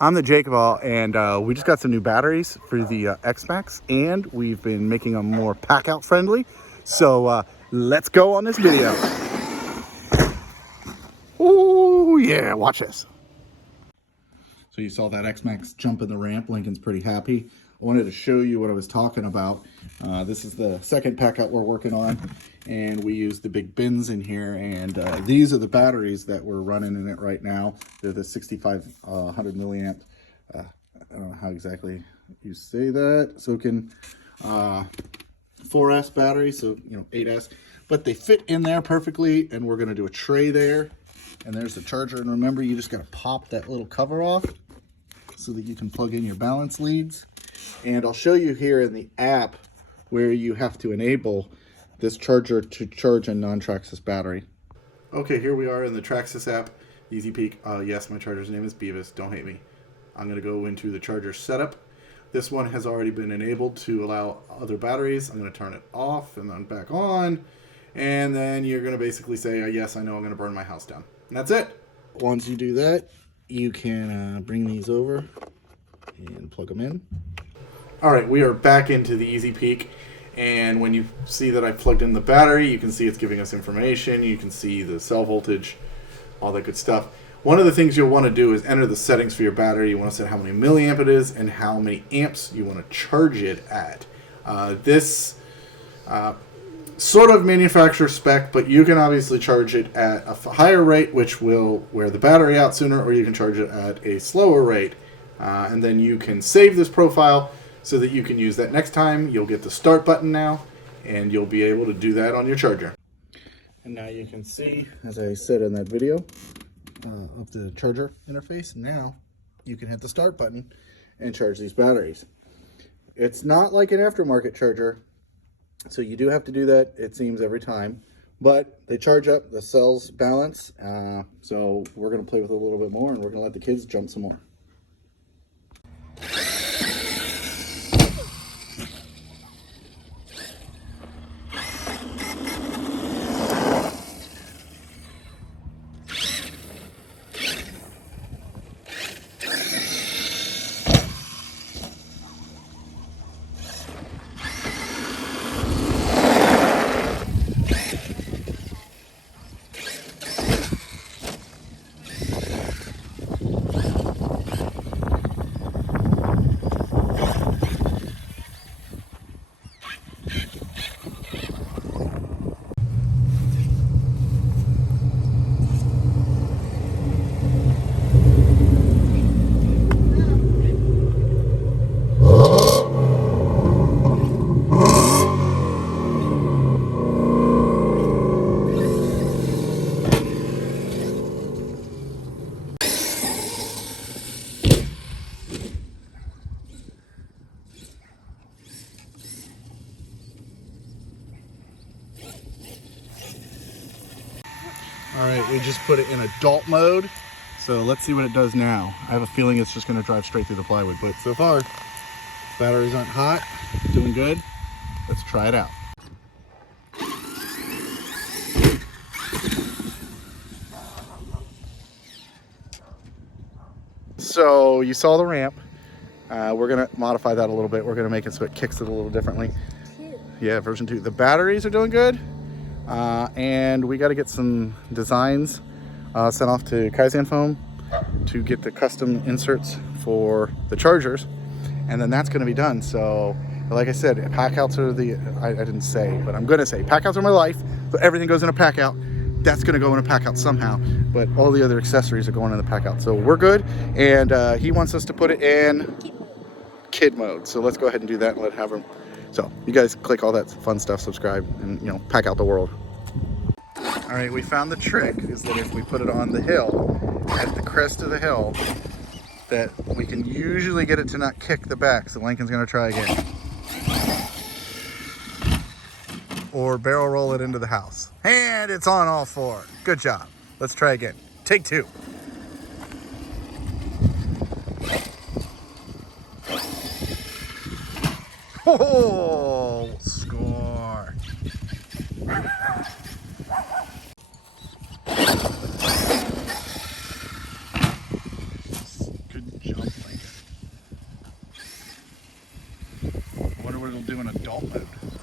I'm the JakeOfALL, and we just got some new batteries for the XMAXX, and we've been making them more PACKOUT friendly. So let's go on this video. Oh yeah, watch this. So you saw that XMAXX jump in the ramp. Lincoln's pretty happy. I wanted to show you what I was talking about. This is the second PACKOUT we're working on, and we use the big bins in here, and these are the batteries that we're running in it right now. They're the 6500 milliamp, I don't know how exactly you say that, Socokin 4S battery, so 8S, but they fit in there perfectly, and we're gonna do a tray there, and there's the charger. And remember, you just gotta pop that little cover off so that you can plug in your balance leads. And I'll show you here in the app where you have to enable this charger to charge a non-Traxxas battery. Okay, here we are in the Traxxas app, Easy Peek. Yes, my charger's name is Beaver, don't hate me. I'm gonna go into the charger setup. This one has already been enabled to allow other batteries. I'm gonna turn it off and then back on. And then you're gonna basically say, yes, I know I'm gonna burn my house down. And that's it. Once you do that, you can bring these over and plug them in. All right, we are back into the Easy Peek, and when you see that I plugged in the battery, you can see it's giving us information. You can see the cell voltage, all that good stuff. One of the things you'll want to do is enter the settings for your battery. You want to set how many milliamp it is and how many amps you want to charge it at. This sort of manufacturer spec, but you can obviously charge it at a higher rate, which will wear the battery out sooner, or you can charge it at a slower rate. And then you can save this profile so that you can use that next time. You'll get the start button now, and you'll be able to do that on your charger. And now you can see, as I said in that video, of the charger interface, now you can hit the start button and charge these batteries. It's not like an aftermarket charger, so you do have to do that, it seems, every time. But they charge up, the cells balance, so we're going to play with it a little bit more, and we're going to let the kids jump some more. All right, we just put it in adult mode, so let's see what it does now. I have a feeling it's just going to drive straight through the plywood, but so far, batteries aren't hot, doing good. Let's try it out. So you saw the ramp. We're going to modify that a little bit. We're going to make it so it kicks it a little differently. Yeah, version 2. The batteries are doing good. And we got to get some designs sent off to Kaizen Foam to get the custom inserts for the chargers, and then that's going to be done. So like I said, PACKOUTs are I didn't say, but I'm going to say PACKOUTs are my life. So everything goes in a PACKOUT. That's going to go in a PACKOUT somehow, but all the other accessories are going in the PACKOUT. So we're good, and he wants us to put it in kid mode. So let's go ahead and do that and let have him. So you guys click all that fun stuff, subscribe, and pack out the world. All right, we found the trick is that if we put it on the hill, at the crest of the hill, that we can usually get it to not kick the back. So Lincoln's gonna try again. Or barrel roll it into the house. And it's on all four. Good job. Let's try again. Take 2. Oh, score. Good jump. we'll do an adult mode.